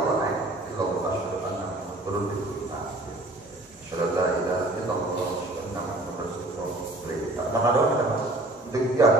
Allah illallah asyhadu anna Muhammadar Rasulullah. Asyhadu an la ilaha illallah asyhadu anna Muhammadar Rasulullah. Maka doa kita untuk tiap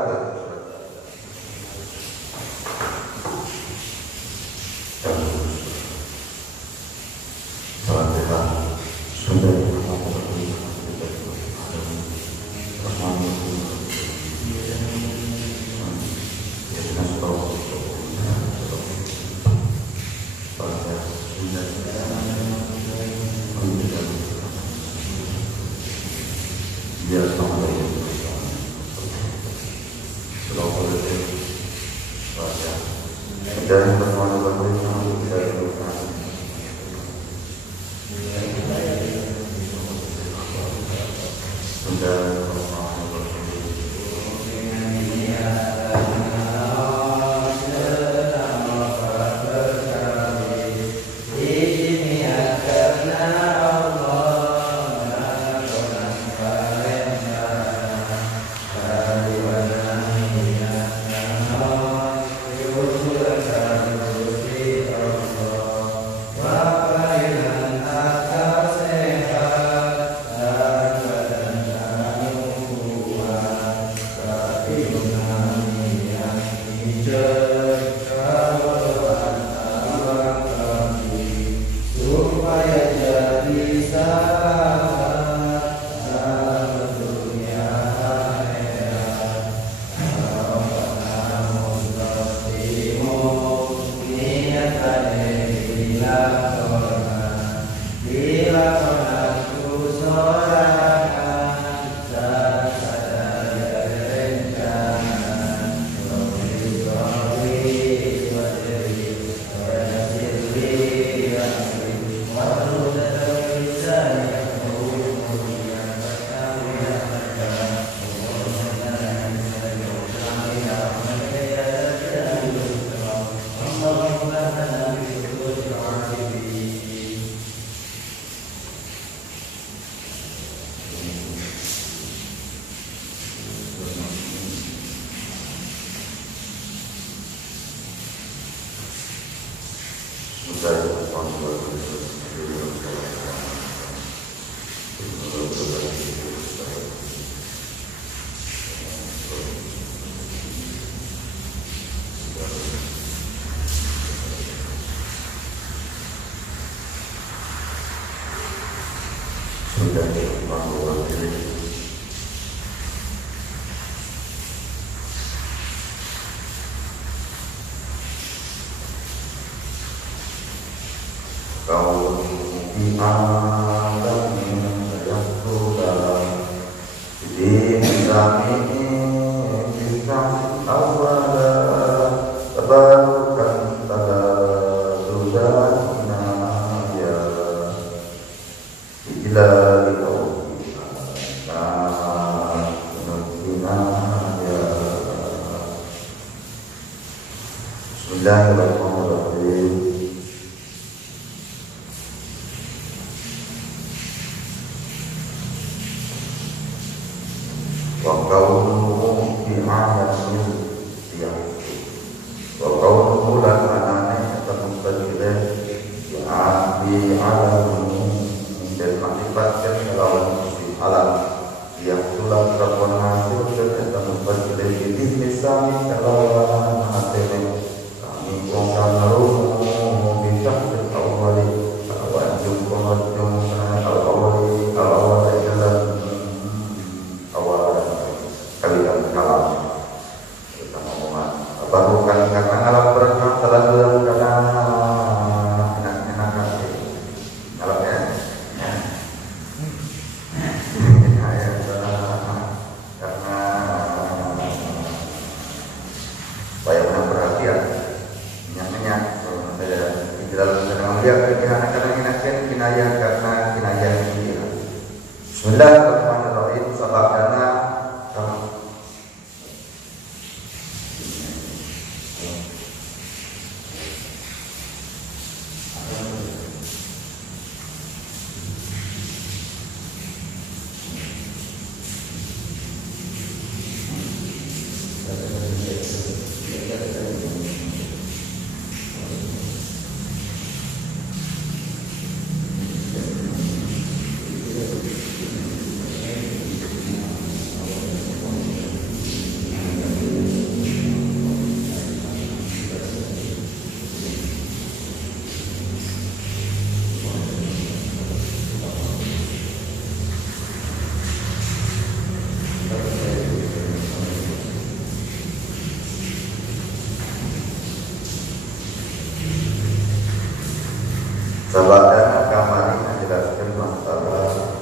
Sabada kamari menjelaskan masalah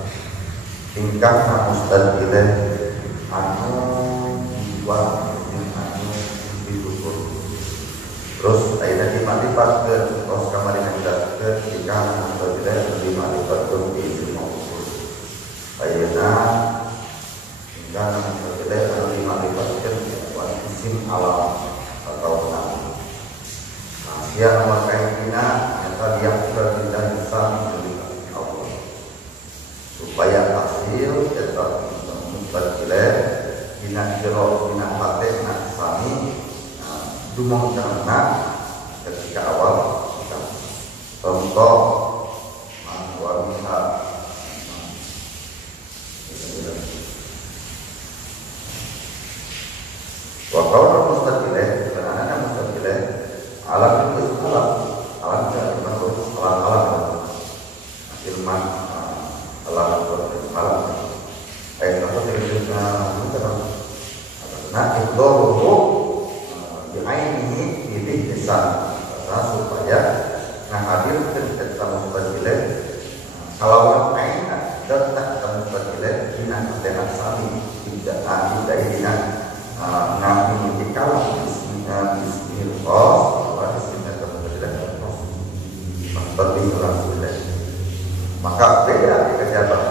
tingkah mustaqileh anu jiwa anu ditutur. Terus ayeuna dimalibatkeun tos kamari menjelaskan tingkah mustaqileh anu dimalibatkeun di ilmu usul. Ayeuna tingkah mustaqileh anu dimalibatkeun wan isim alam atau nama. Dia memakai bina yang tidak bisa menjadi Allah supaya hasil tetap mustaqileh bina jero bina hati bina sami dumong karena ketika awal kita contoh wanita wakau mustaqileh karena mustaqileh alam itu alam ilman alam ayat apa terjadinya nah itu di ini ini bisa supaya menghadirkan kita mustaqileh kalau ain datang kita mustaqileh dengan dengan sami tidak ada dengan nabi dikalah bismillah seperti Rasulullah. Maka beda kejabat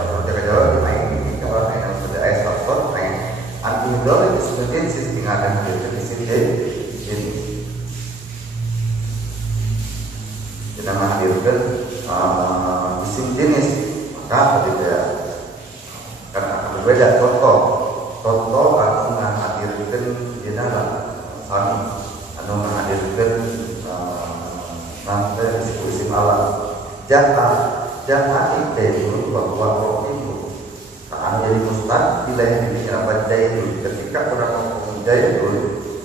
ini kalau yang sudah ayat satu antimidol itu sebagai sistem ada di sini kita menghadirkan isim jenis maka berbeda karena berbeda contoh aku menghadirkan jenazah sami anu menghadirkan nanti diskusi malam jangan itu bahwa roh itu tak menjadi mustad bila yang dikirakan itu ketika orang menjadi itu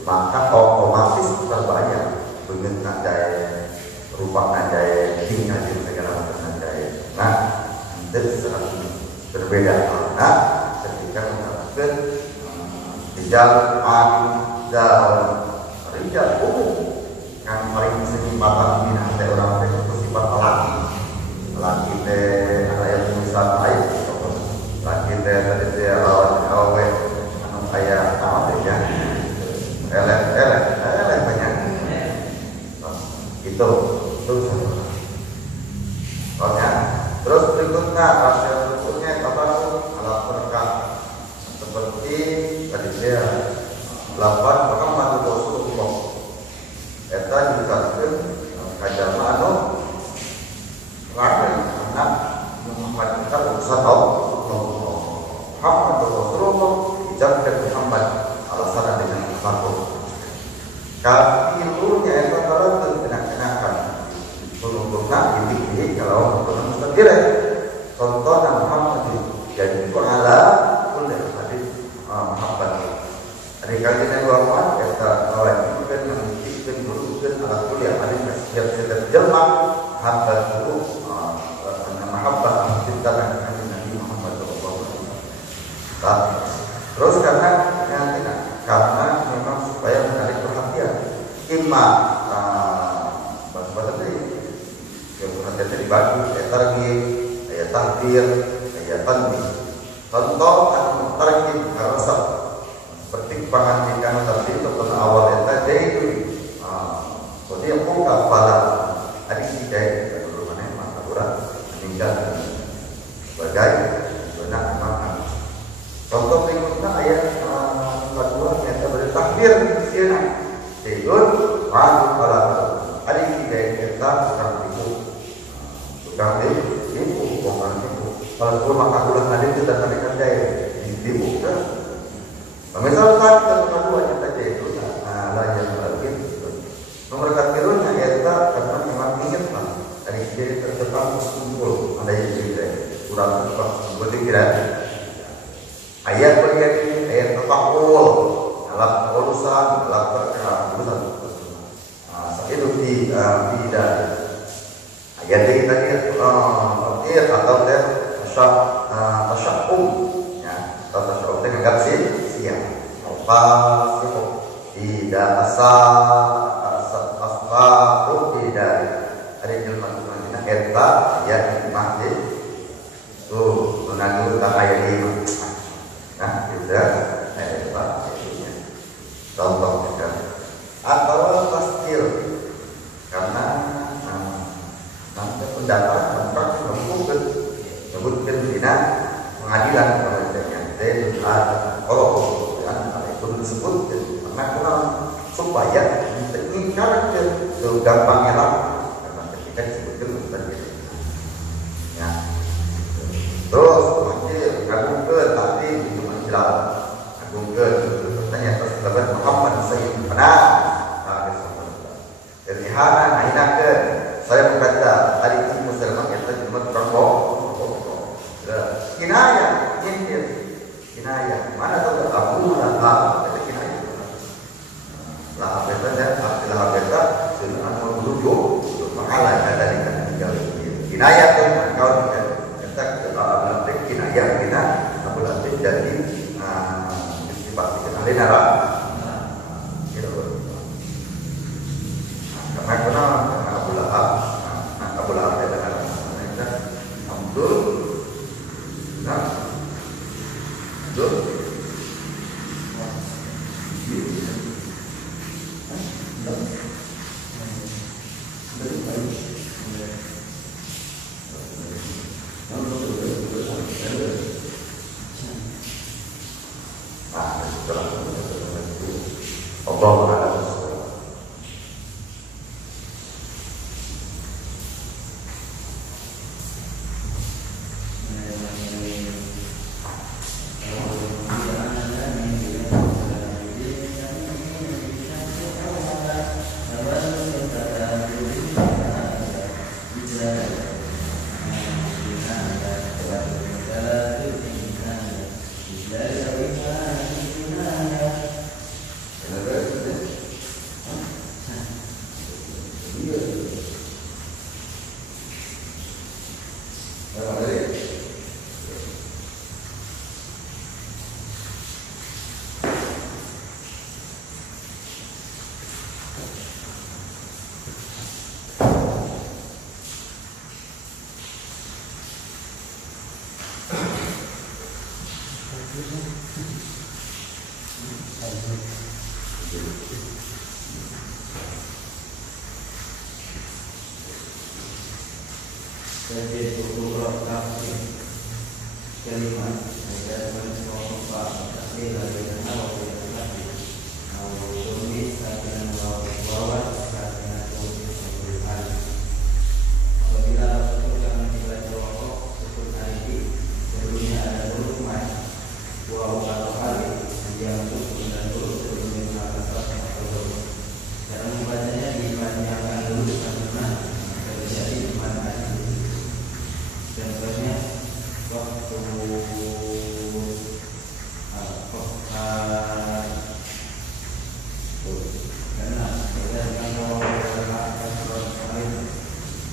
maka otomatis terbayang dengan nadai rupa nadai tinggal di segala macam nadai itu sangat berbeda karena ketika mengatakan rijal dalam rijal umum yang paling sifat bina teh orang teh bersifat laki teh ada yang tulisan lain laki teh tadi teh lawan awe anu aya apa teh ya elek banyak itu soalnya terus berikutnya rasio berikutnya apa alat berkah seperti tadi dia 8 maka matu Rasulullah eta dikasih kajar mano rakyat anak Muhammad kita urusan Muhammad Rasulullah dijadikan Muhammad alasan dengan satu kafirunya itu kalau kenakan mengumpulkan ini kalau mustaqileh contoh Muhammad jadi ala oleh hadis Muhammad ada kajian ulama kata orang itu kan mengikutkan berusaha alat kuliah hadis yang terjemah hamba itu mahabbah menciptakan Nabi Muhammad SAW. Terus karena memang supaya menarik perhatian imma bahasa tadi yang perhatian tadi bagus ayat targhib ayat tahdir ayat tanbih contoh targhib harusah seperti pengantikan tadi atau awal yang tadi itu jadi yang buka pada adik tiga dulu mana masa kurang meninggal sebagai benar makan contoh berikutnya ayat kedua yang bertakbir di sini Sehingga Wa'adu ala adik tiga kita tukang tipu bukan tipu kalau itu maka ulang hadis itu dan mereka jaya ditipu kan misalkan yang kedua yang tadi itu lain yang lagi nomor ketiga kita karena memang ingat lah dari jadi terdepan kumpul ada yang juga kurang terdepan seperti kira ayat beriat ini ayat tafakul alat urusan alat perkara urusan itu tidak ayat ini tadi atau tasyakkum ya atau tasyakkum dengan gapsi siang tidak asal tidak ada jelma mana eta ya imah deh tuh tunanul tak ayat lima nah sudah eta contoh juga atau tasdil karena nanti pendapat maka menyebutkan dina pengadilan pemerintahnya dan kalau itu disebut karena kurang supaya mengingkar ke gampangnya lah karena ketika disebutkan tadi ya terus masih agung ke tapi itu menjelaskan agung ke bertanya atas sahabat Muhammad Sayyid benar dari hana aina ke saya berkata hari ini Muslimah kita cuma berbohong kinayah nyindir kinayah mana tahu Abu Lahab itu kinayah Lahab itu dan Lahab itu sudah menuju pahala dari tinggal kinayah itu kau kita Abu Lahab kinayah kita Abu Lahab jadi dipastikan oleh neraka karena Abu Lahab itu adalah Abdul Jadi beberapa kali kelima ada beberapa kali lagi dan awal lagi awal ini dan awal karena kemudian apabila itu jangan dibaca waktu seperti ini sebelumnya ada dulu mai dua kali yang itu dan dulu sebelumnya ada satu cara membacanya dipanjangkan dulu karena terjadi mana contohnya waktu karena kalau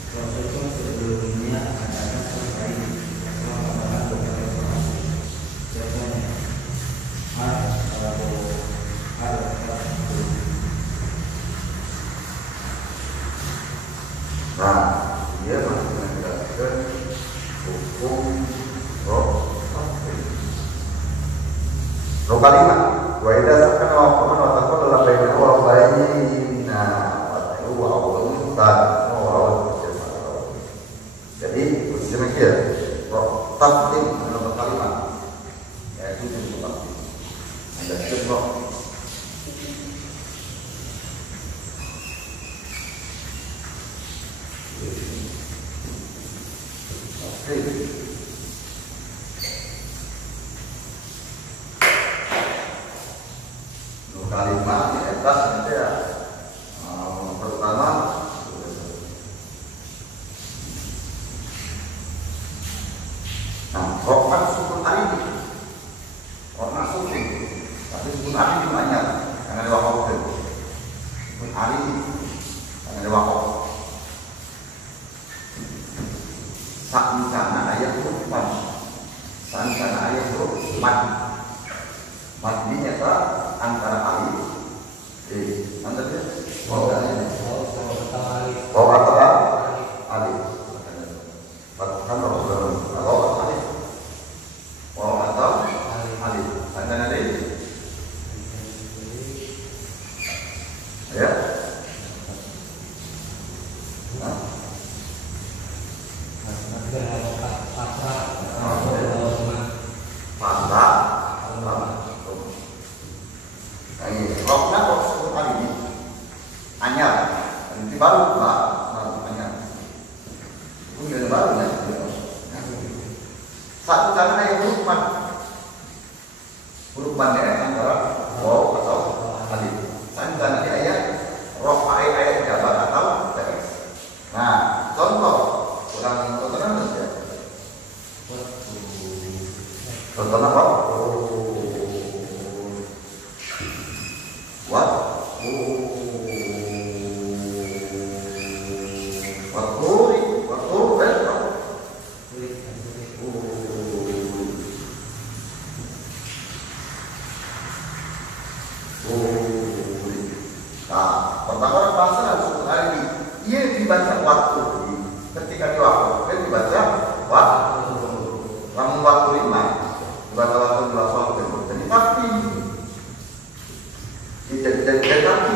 prosesnya sebelumnya adalah terkait contohnya nah dia masih menjelaskan hukum roh kalimat wa idza sakana wa qamana wa taqalla baina wa baina wa ta'u wa awlunta jadi demikian roh tafsir dalam kalimat yaitu sebab ada sebab kalimat di atas itu ya pertama rokat sukun alif rokat sukun tapi sukun alif banyak karena ada wakaf sukun alif karena ada wakaf saat sana ayat rupan saat sana ayat rupan matinya ke antara alif antara dia atau Satu cara yang huruf mannya antara waw atau alif. Satu cara di ayat roh ayat jabat atau teks. Nah, contoh kurang contohnya saja. Contoh apa? Nah, pertama bahasa langsung hari ia dibaca waktu ketika diwaktu dibaca waktu namun waktu 5 dibaca waktu 2 waktu jadi tapi jadi tapi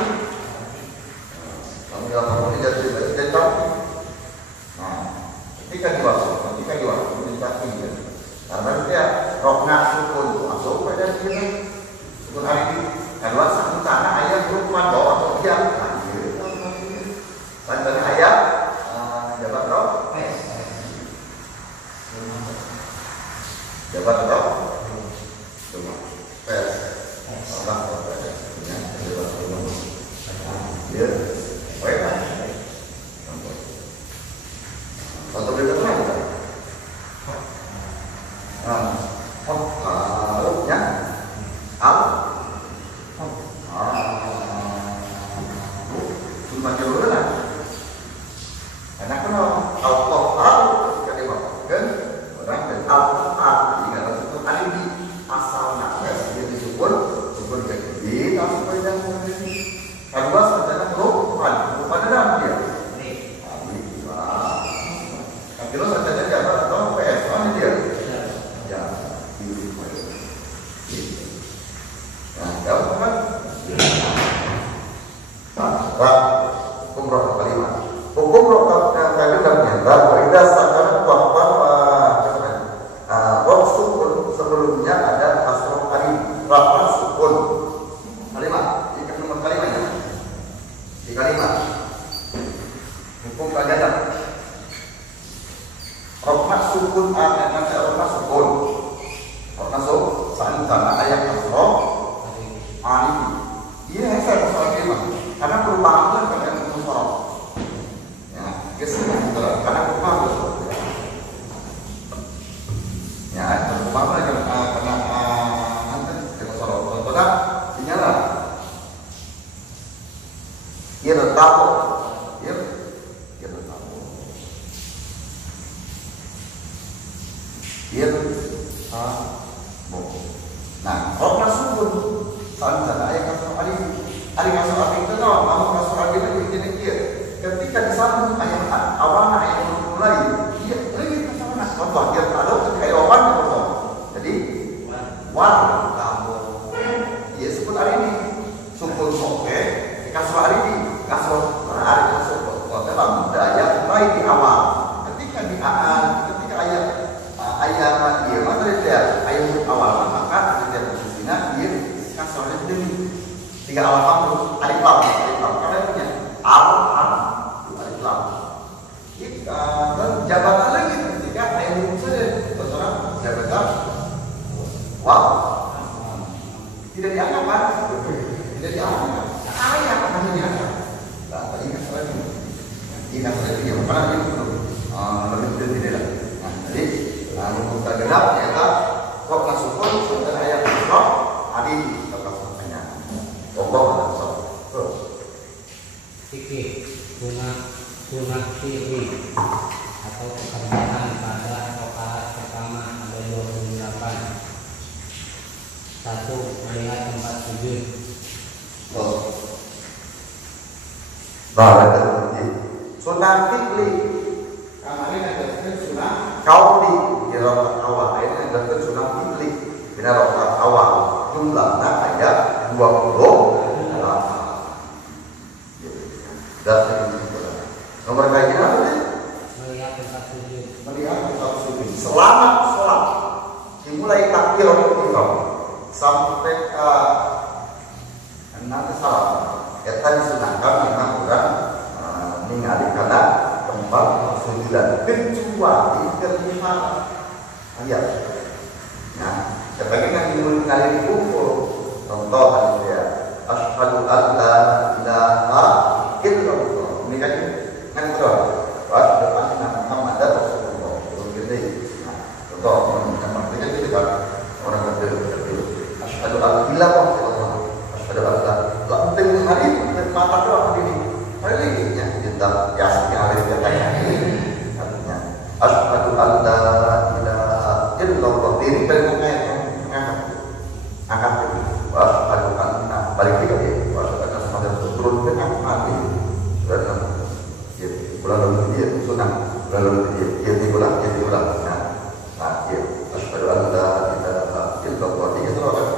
kamu bilang kamu jadi tapi nah ketika diwaktu jadi tapi karena dia rokna sukun masuk pada dia sukun hari ini kalau satu tanah ayat rukman bawa atau diam tanda ayat jabat roh jabat roh cuma pes orang ya jabat roh dia baik kan atau beda lagi ya al cuma dulu lah karena kalau al-Qur'an ketika dibacakan orang dan al-Qur'an jika itu ada di asal nafas dia disebut jadi langsung pada kedua saja Qur'an pada dalam dia kalau saja dia atau PS dia ya nah kalau kan hukum roh kalimat hukum roh kalimatnya berbeda sekarang bahwa roh sukun sebelumnya ada asroh kalim rafa sukun kalimat di kalimatnya di kalimat hukum kajadah roh sukun nanti roh sukun saat sana ayat asroh alif iya saya soal kalimat karena perubahan itu kan musorot ya kesini karena perubahan itu ya perubahan karena nanti musorot contohnya dinyala irtabu nah orang sukun saat sana ayat kasar alif ada kasar alif itu tahu kamu kasar alif itu begini dia ketika disambung ayat awalnya ayat mulai dia lagi kasar nas contoh dia ada kayak awan contoh jadi wan kamu dia sebut hari ini sukun soke kasar alif ini kasar alif kasar dalam ayat mulai di awal ketika ayat dia materi dia ayat awal maka dia posisinya dia kasar alif ini tiga awal kamu alif lam karena punya alif lam dan jabatan lagi ketika ayat itu saja contohnya jabatan wow tidak dianggap kan tidak dianggap ayat hanya dianggap tadi kasar lagi ini kasar lagi ya karena ini lebih tidak lah jadi hukum tergenap ternyata kok nasukun sebenarnya ayat roh hari fikih sunah fi'li atau pekerjaan pada rakaat pertama ada 28. 1. Melihat tempat sujud. Sunah fi'li kemarin ada sunah kauli di rakaat awal ini ada sunah fi'li di rakaat awal jumlahnya ayat 20 dan nomor kajian apa sih? Melihat tempat sujud. Selama sholat dimulai takbiratul ihram sampai ke nanti salam. Kita disunahkan memang orang ningali karena tempat sujudan kecuali ketika ayat. Nah, sebagai ngaji kali dikumpul. Contoh hadis ya, asyhadu an la ilaha illallah. Ini kan terus. Asyhadu anna Muhammadar Rasulullah. Begitu. Nah, contoh yang maksudnya itu kan orang betul. Asyhadu an la ilaha illallah. Asyhadu an la penting hari mata doang ini. Hari ini ya kita yakin hari katanya. Artinya asyhadu an la ilaha illallah. Ini perintahnya angkat asyhadu anna balik lagi asyhadu anna Muhammadar turun dengan mati. Sudah ya ulang dia sunnah lalu dia diulang nah ya asyhadu an la ilaha illallah ini terus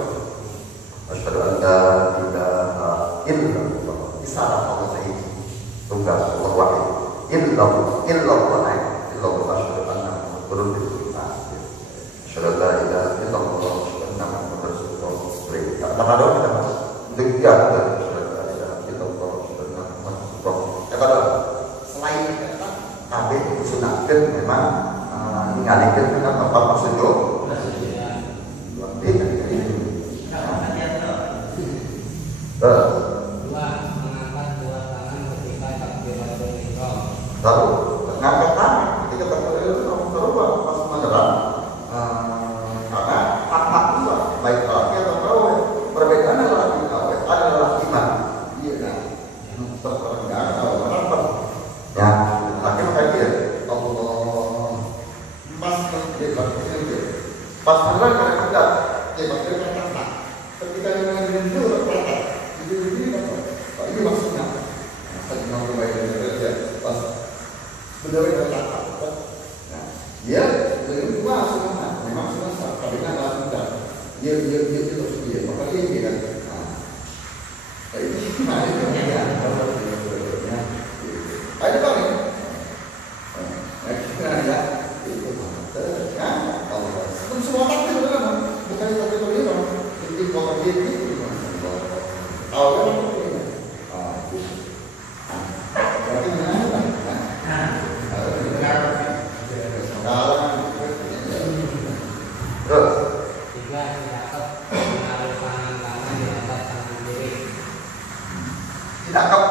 asyhadu an la ilaha illallah isyarat Allah ini tugas Allah wahid illallah asyhadu anna turun di sunnah asyhadu an la ilaha illallah asyhadu anna Muhammadar Rasulullah kata doa kita untuk dia tapi sunahkan memang mengalihkan ke tempat maksudnya. Dua, mengangkat dua tangan ketika takbiratul ihram. Lalu mengangkat tangan ketika takbiratul ihram terus pas menyerang karena hak dua baik laki atau perempuan. Perbedaan adalah iman. Iya kan. Terperenggan atau apa? Ya. Pas benar karena kita, pas benar kata. Ketika dia mengenal berkata, ini maksudnya. Tadi mau kembali kerja, pas benar kata. Dia belum masuk mana, memang semasa. Tapi kan lakukan. Dia terus dia, maka dia kan. Itu gimana itu ya? Ada kali. Semua takdir benar, bukan takdir benar. Jadi kalau dia itu, tahu kan? Berarti mana? Terus. Tiga, tidak menaruh tangan kanan di atas tangan kiri. Tidak kap.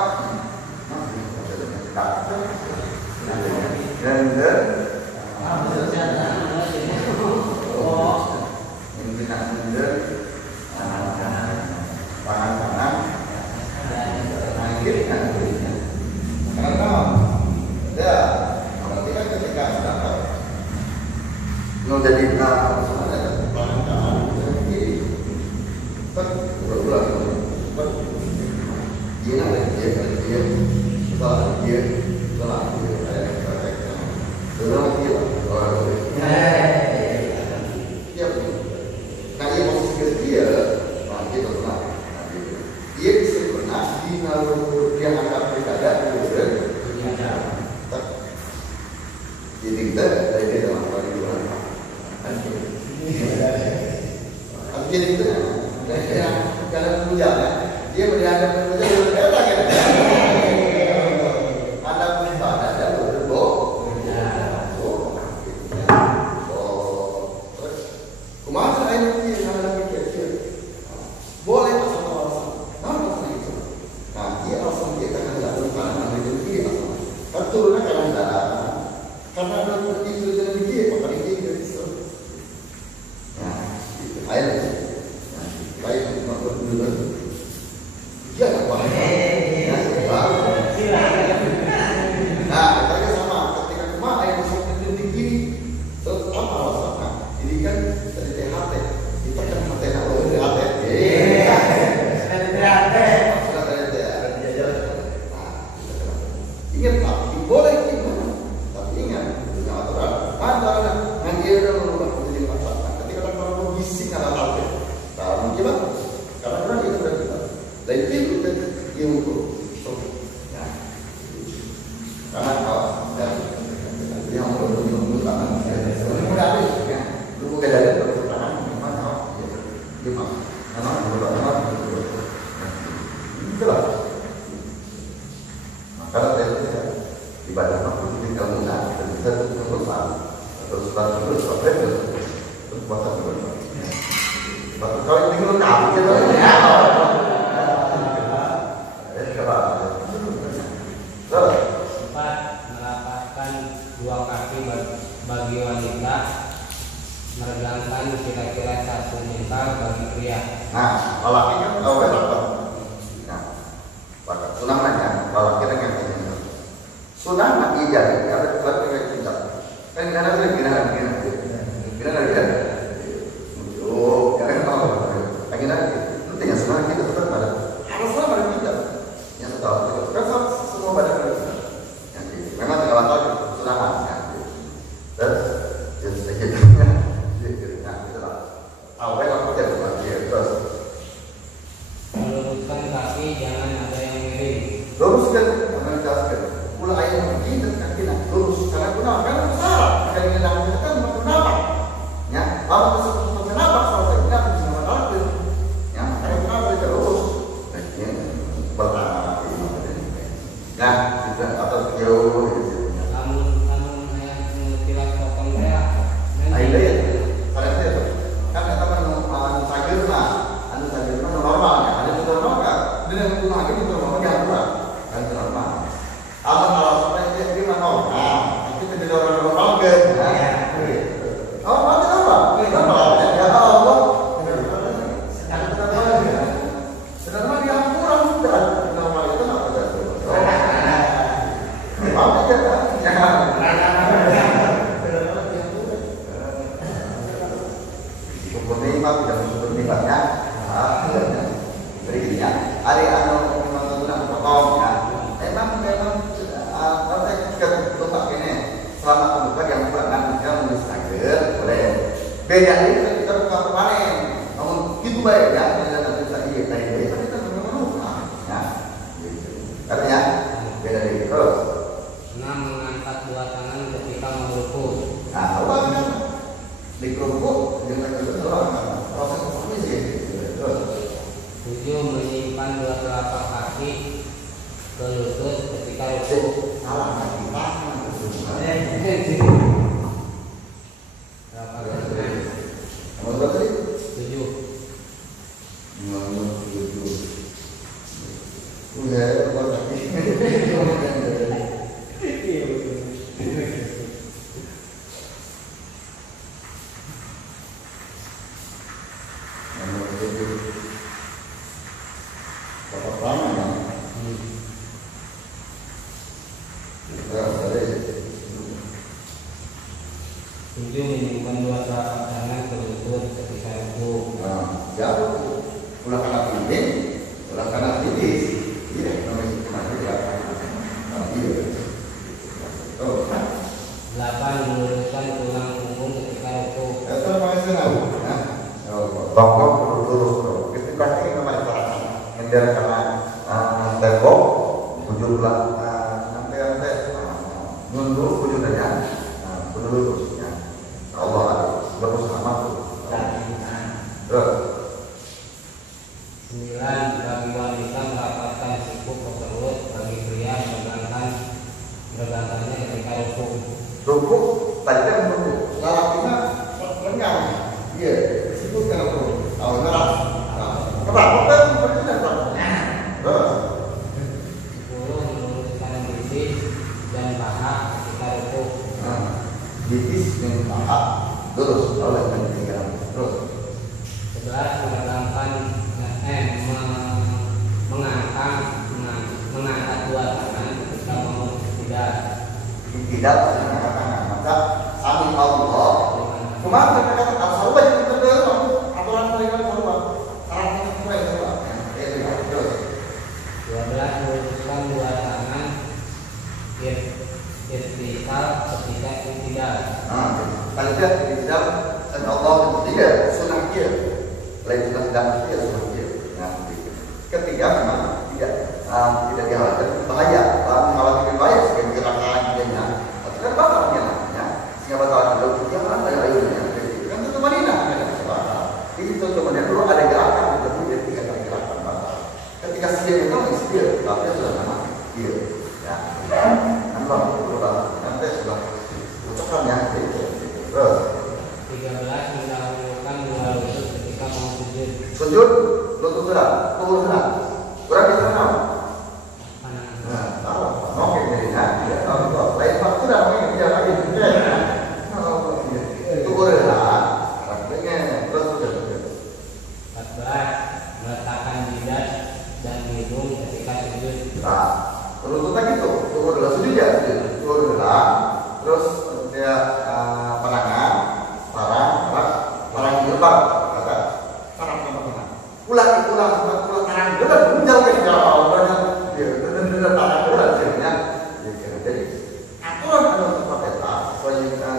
Jadi dia berhadapan ibadah makhluk tinggal mudah dan bisa terus terus batu dulu sampai terus puasa dulu. Batu kali tinggal kami gitu. Empat, merapatkan dua kaki bagi wanita, meregangkan kira-kira satu jengkal bagi pria. Nah, lelaki kan awal apa? Nah, pada sunah nanya, lelaki kan yang ini. Sunah nak ijari, ada lelaki yang tidak. Kan gimana dia? Oh, jangan tahu. Akhirnya nanti yang sunah kita tetap pada harus sunah pada kita. Yang tahu, kan semua pada kita. Yang ini, memang tinggal tahu sunah kan. Terus, jadi sedikitnya, nah, itulah. Awal aku tidak lagi terus. Meluruskan kaki, jangan ada yang miring. Luruskan, jangan jelaskan. Pula ayat yang begini kaki nak lurus. Karena kenapa? Karena salah. Kalau yang dalam kita kan kenapa? Ya, kalau kita kenapa salah saya kenapa bisa melakukan? Ya, makanya kenapa kita lurus? Nah, pertama ini. Ya, kita atau jauh. Namun ayat mutilas potong dia. Ayat ya. Pada itu kan kata anu sagirna normalnya, ada yang normal kan? Dengan menggunakan itu normal yang kurang, kan itu normal. Kalau sampai dia normal, nah itu jadi orang normal kan? Oh, mati apa? Normal ya Allah. Sedangkan yang kurang sudah normal itu apa saja? Apa aja? Bernikmat tidak bernikmatnya, berikutnya hari anu menggunakan potong ya. Memang kalau tempat ini selama pembuka yang bukan kita mengistager boleh. Beda ini kita buka panen, namun itu baik ya. Kita bisa tadi kita mengeluh ya. Artinya beda dari terus. 6. Mengangkat dua tangan ketika merukuk. Nah, orang kan di kerupuk dengan proses komisi. 7. Menyimpan dua telapak kaki ke lutut ketika rukuk. Salah kaki tangan. Telapak tangan. Nomor berapa tadi? 7. Nomor 7. Udah, nomor kaki. Nomor 7. Bapak lama ya? Tujuh. Menyimpan dua telapak tangan ke lutut ketika rukuk. Nah, jauh. Ulah kanan ini, ulah kanan ini. Iya, namanya kemana ya? Iya. Oh, 8. Meluruskan tulang punggung ketika rukuk. itu namanya senang. Bongkok lurus terus. Itu pasti namanya perasaan. Mendir karena tembok, ujung belah sampai mundur ujungnya, lurusnya. Allah lurus sama tuh. Terus 9. Bagi wanita merapatkan siku ke perut, bagi pria meregangkannya ketika rukuk. rukuk tadi kan rukuk. Lalakinya lengang. Iya, disebut kan rukuk. Kalau ngeras, kenapa kan berarti terus 10. Meluruskan bibir dan paha ketika rukuk. bibis dengan paha lurus oleh pentingnya terus 11. Mengangkat dua tangan ketika mau tidak mengatakan maka sami Allah kemarin kita kata al-sawah yang kita dalam aturan mereka sawah syaratnya sesuai sawah terus 12. Meluruskan dua tangan istikal ketika tidak. kalau tidak dan Allah dia sunnah dia lain sunnah dia sunnah dia ketiga memang tidak dihalalkan bahaya mengkhawatirkan bahaya sebagai gerakan dia tapi kan batalnya sehingga batal dulu jangan ada ayunya kan itu Madinah itu kemudian dulu ada gerakan tapi dia tiga kali gerakan batal ketika sedia itu sedia tapi sudah nama dia ya Allah nanti sudah ucapkan ya sujud lutut gerak, turun gerak. Kurang bisa tahu. Nah, tahu. Oke, jadi ya, tahu. Lain waktu dah mungkin dia lagi juga. Turun gerak, artinya terus sujud. 14. Meletakkan jidat dan hidung ketika sujud. Nah, runtutan gitu, turun gerak sujud ya, turun gerak, terus dia pandangan, parang di depan, kata, parang. Ulang, tangan gerak, jauh ke jauh, banyak, dia tangan gerak sebenarnya. Jadi aturan untuk peta, selanjutnya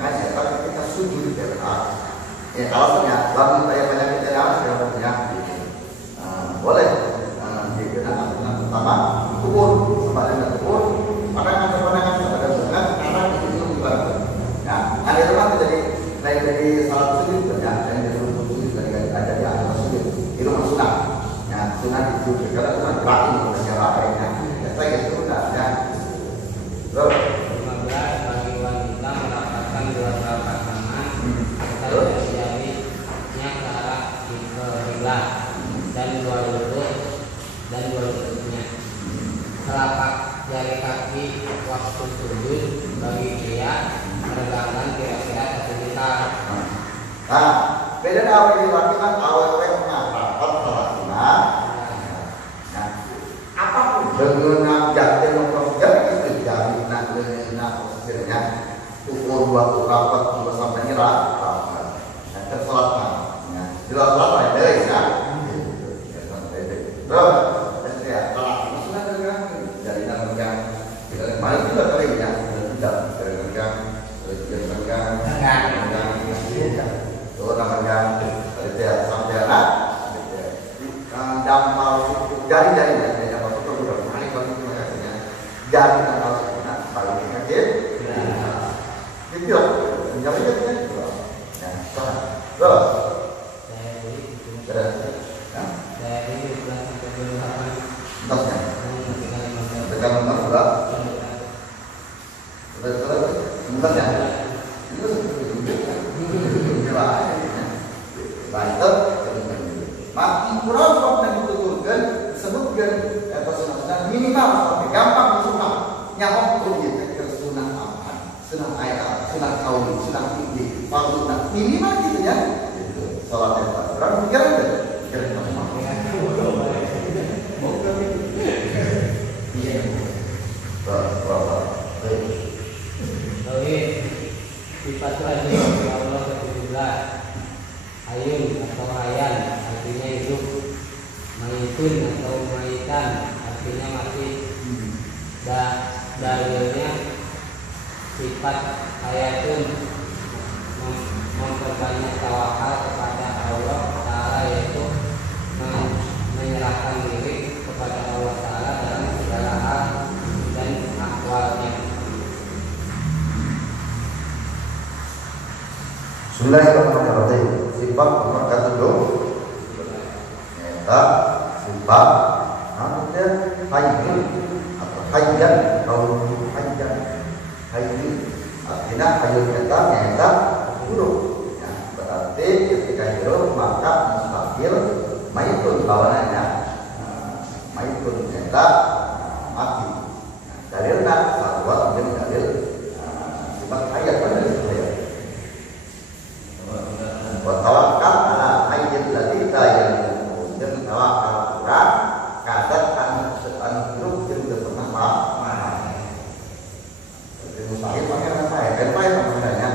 aja, tapi kita sujud gerak. Ya, alasannya, bangun kayak banyak kita yang segala punya, boleh. Pertama, kubur, sama dengan kubur, pandangan kepada bunga, karena itu ibarat. Ya, ada rumah jadi lain dari salat sujud, ya, lain dari rukun sujud, dari ada di atas sujud, itu sunah. Ya, sunah itu karena sunah berarti secara lainnya. Ya, saya itu sudah, ya. Terus 15. Bagi wanita merapatkan dua telapak tangan serta jari-jarinya ke arah kiblat dan dua lututnya. Telapak jari kaki waktu sujud bagi pria meregangkan kira-kira 1 meter. Nah, beda awal di lakiman awal rapat lakiman. Nah, apapun dengan jatuh nomor jadi jari nak posisinya ukur 2 rapat 2 sampai nyerah rapat. Nah, terselatkan. Ya, jelas lah dari ya. Terus mana juga kali ya, tidak terenggang, orang sampai anak, dampal jari-jari ya, dampal itu udah mulai kalau itu makanya jari dampal anak paling kecil, gitu lah, jarinya itu, ya, terus, Saya ini 12 sampai 28. entasnya, tekan nomor berapa? Sebentar ya. Itu banter mati kurang yang dituturkan disebutkan minimal gampang sunah nyamuk begitu ke sunah apa sunah ayat sunah kauli sunah fikih sunah minimal gitu ya gitu salat yang kurang pikiran deh pikiran sifat rajin Allah ke-17. Hayun atau hayan artinya hidup. Mayitun atau mayitan artinya mati. Dalilnya sifat hayatun memperbanyak tawakal kepada Allah Ta'ala, yaitu menyerahkan diri kepada Allah Ta'ala dalam segala hal dan akwalnya. Bismillahirrahmanirrahim. Sifat nomor 7. Eta sifat namanya hayyun atau hayyan kalau hayyan hayyun artinya hayyun eta hidup. Ya, berarti ketika hidup maka mustahil mayitun bawananya. Mayitun eta mati. Dalilnya bahwa menjadi dalil sifat hayyan benar itu ya. Tawakkal ala hayyil ladzi la yamut. Dan tawakal kurang kadang kan hidup yang tidak pernah mati. Jadi mustahil pakai apa ya? Kan apa namanya?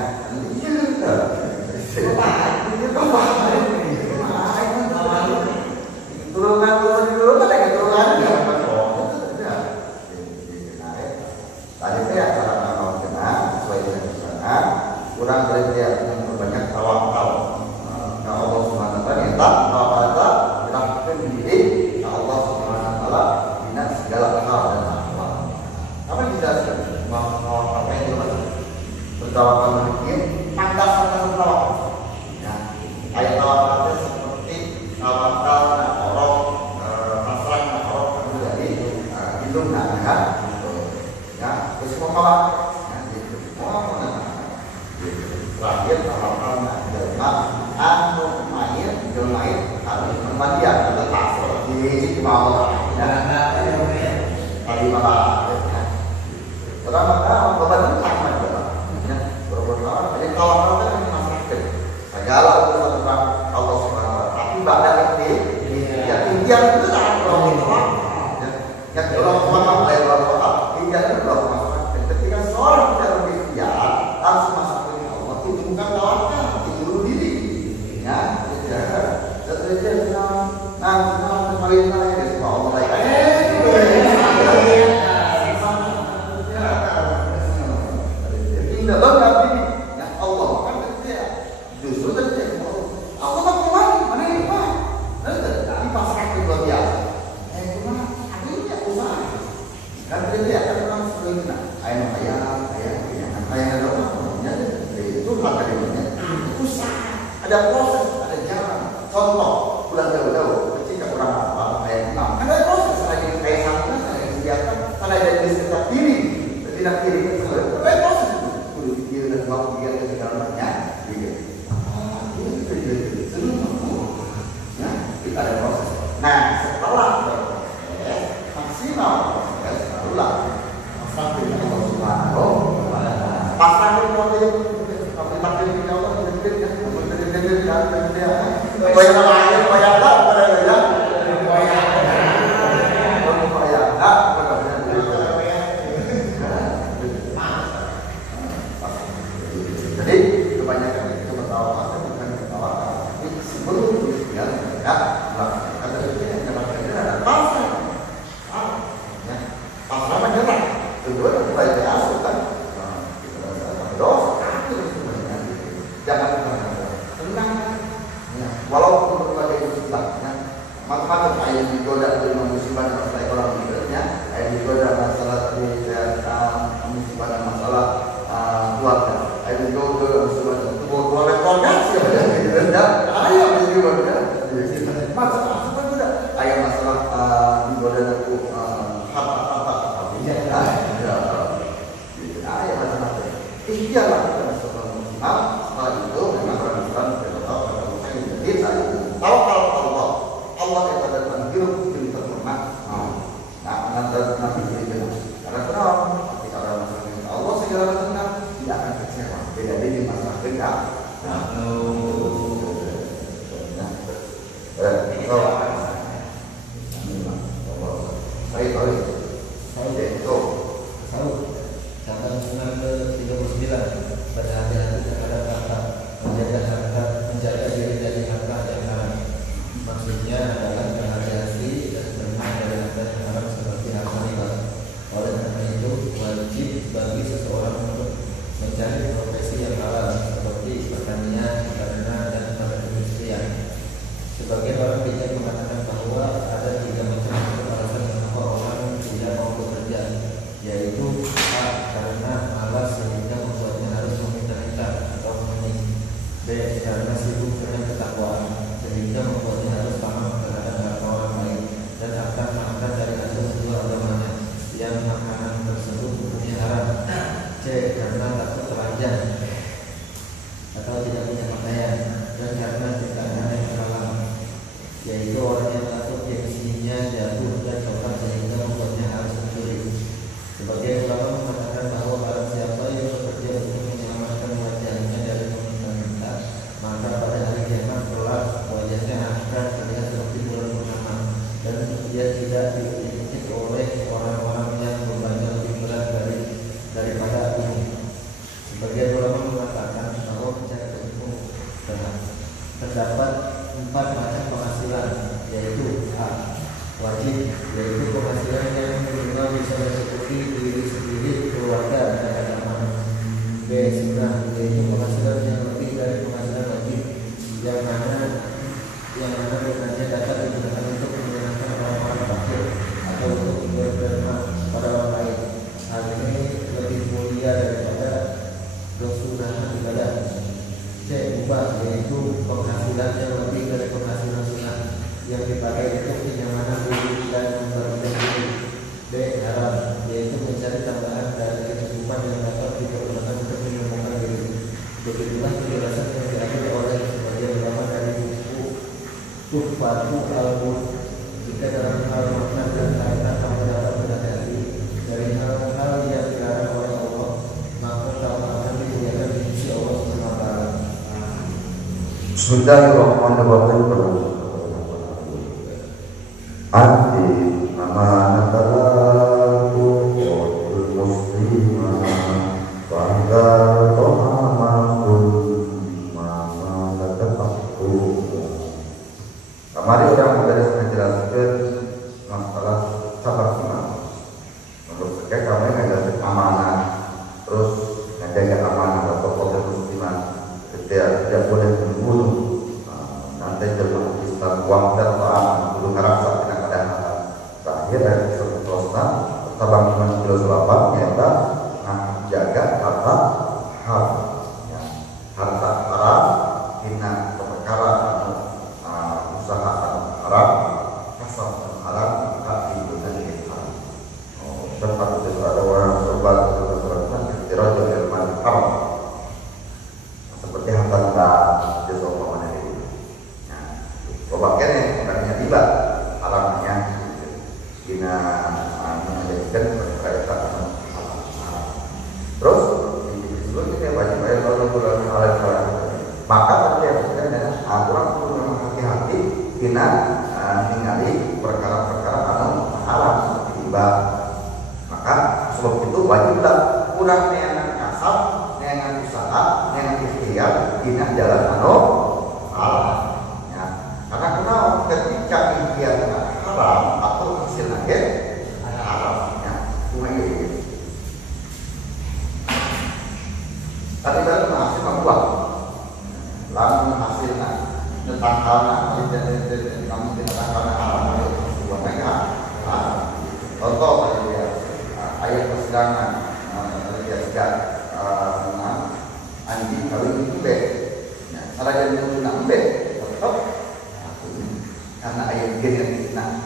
Turunan dulu kan ada turunan apa dong? Tadi saya cara mengenal kenal sesuai dengan sana kurang kerja yang berbanyak tawakal. Allah Subhanahu wa taala tawakal dilakukan diri Allah Subhanahu wa taala dengan segala hal dan akhlak. Apa bisa mau apa yang itu bertawakal mungkin pantas tawakal. Ya, ayat tawakal seperti tawakal orang pasrah orang dari hidung naga ya terus mau gitu mau terakhir tawakal anu main harus mandian tetap seperti mau tadi malah orang maka beban sama juga ya berbuat jadi kawan kan ini masyarakat segala urusan tentang Allah Subhanahu wa taala tapi badan ini ya tinggal itu sangat orang ya yang orang mana ayat Allah tinggal itu orang masyarakat ketika seorang tidak berikhtiar harus masuk ke Allah itu bukan tawakkal itu bunuh diri ya jadi nah kemarin ya semua Allah tidak bangga diri yang Allah kan dia justru tadi Allah tak kemana mana ini pak di pasar kedua biasa cuma akhirnya usaha kan dia kan orang sebelumnya ayam ada orang itu akademinya usaha ada proses ada jalan contoh pulang jauh-jauh ketika orang apa ayam kan ada proses lagi kayak sana saya disediakan karena ada istilah diri tidak diri itu ada proses dia dan mau dia ke segalanya gitu. Itu ya, kita ada proses. Nah, setelah proses maksimal proses barulah pasrah dengan Allah Subhanahu wa taala. Pasrah dengan Allah yang aplikasi dengan Allah jadi kebanyakan itu ketawa bukan ketawa ini sebelum ikhtiar ya kata itu yang menyebabkan ada pasrah ya pasrah menyerah kedua mulai diasuh kan kita berdosa jangan tenang ya walaupun berbagai musibah ya macam-macam ayat digoda dengan musibah dan masalah ekonomi ya ayat digoda masalah musibah dan masalah keluarga ayat digoda musibah dan keluarga siapa yang ayat digoda masalah apa juga ayat masalah digoda dan harta ayat macam-macam ikhtiarlah kita setelah musibah setelah itu memang orang-orang tahu kalau Allah yang pada hidup jadi terhormat. Nah, mengantar Nabi itu karena kenapa? Ketika orang masalah Allah segala macam tidak akan kecewa. Beda di masalah beda. Catatan sunnah ke-39 berhati-hati terhadap harta, menjaga diri dari harta yang haram. Maksudnya adalah berhati-hati dan berenang dari harta yang haram seperti harta riba. Oleh karena itu wajib bagi seseorang untuk mencari profesi yang halal seperti pertanian, beternak dan perindustrian. Sebagai orang bijak mengatakan bahwa ada 3 macam alasan mengapa orang tidak mau bekerja, yaitu A. Karena malas sehingga membuatnya harus meminta-minta atau mengemis. B. Karena sibuk dengan ketakwaan sehingga membuatnya harus pamah terhadap harta orang lain dan akan makan dari hasil kedua agamanya yang makanan tersebut hukumnya haram. C. Karena takut telanjang atau tidak punya pakaian dan karena ciptaan yang haram, yaitu orang yang takut gengsinya jatuh dan coklat sehingga membuatnya harus mencuri. Sebagai ulama mengatakan bahwa barang siapa yang bekerja untuk menyelamatkan wajahnya dari meminta-minta, maka pada hari kiamat kelak wajahnya akan terlihat seperti bulan purnama dan dia tidak diikuti oleh orang-orang yang bebannya lebih berat daripada ini. Sebagai ulama mengatakan bahwa mencari ilmu terdapat 4 macam penghasilan, yaitu A. Wajib, yaitu penghasilan yang minimal bisa mencukupi diri sendiri, keluarga dan agama. B. Sunnah, yaitu penghasilan yang lebih dari penghasilan wajib, yang mana gunanya dapat digunakan untuk menyenangkan orang-orang fakir atau untuk berderma pada orang lain. Hal ini lebih mulia daripada kesunahan ibadah. C. Mubah, yaitu penghasilan yang lebih dari penghasilan sunnah yang dipakai untuk kenyamanan diri dan mempermudah diri. D. Haram, yaitu mencari tambahan dari kehidupan yang dapat dipergunakan untuk menyembuhkan diri. Begitulah penjelasan yang diambil oleh sebagian ulama dari buku Kufatu al-Wud. Jika dalam hal makna dan kata kamu dapat berhati-hati dari hal-hal yang dilarang oleh Allah, maka kamu akan dimuliakan di sisi Allah SWT. Bismillahirrahmanirrahim. Ati amanatalahu wal muslimah bangga tohamakun mamalatakakku. Kemarin orang beres menjelaskan masalah sabar iman. Menurut saya kami menjelaskan amanah, terus menjaga amanah atau kode muslimah. Tidak boleh membunuh. Nanti jemaah Islam uang dan ta'am kudu ngarasa tina kadang-kadang. Terakhir dari Rasulullah sabar iman kilo selapan nyata jaga harta haram. Ya, harta haram tina perkara usaha haram, kasar haram, kaki dan haram. Tempat itu ada orang sobat berkata dirajul ilman haram. Seperti harta benda jasa umpamanya itu. Nah, bagian yang sebenarnya riba haramnya dina menjadikan perkara haram. Terus disebut kita wajib bayar kalau bulan halal. Maka terjadi orang perlu memang hati-hati dina ningali perkara-perkara haram seperti riba. Maka sebab itu wajiblah kurang neangan kasar, neangan usaha, neangan ikhtiar dina jalan halal. Ya. Karena kenal ketika ikhtiar haram atau hasil nage haram. Ya, cuma itu. Tadi baru hasil membuat, lalu hasilnya tentang karena kamu tentang karena haram itu buat mereka. Contoh ayat persidangan dia sejak anjing kawin itu be, ada yang menggunakan be, tetap karena ayat gen yang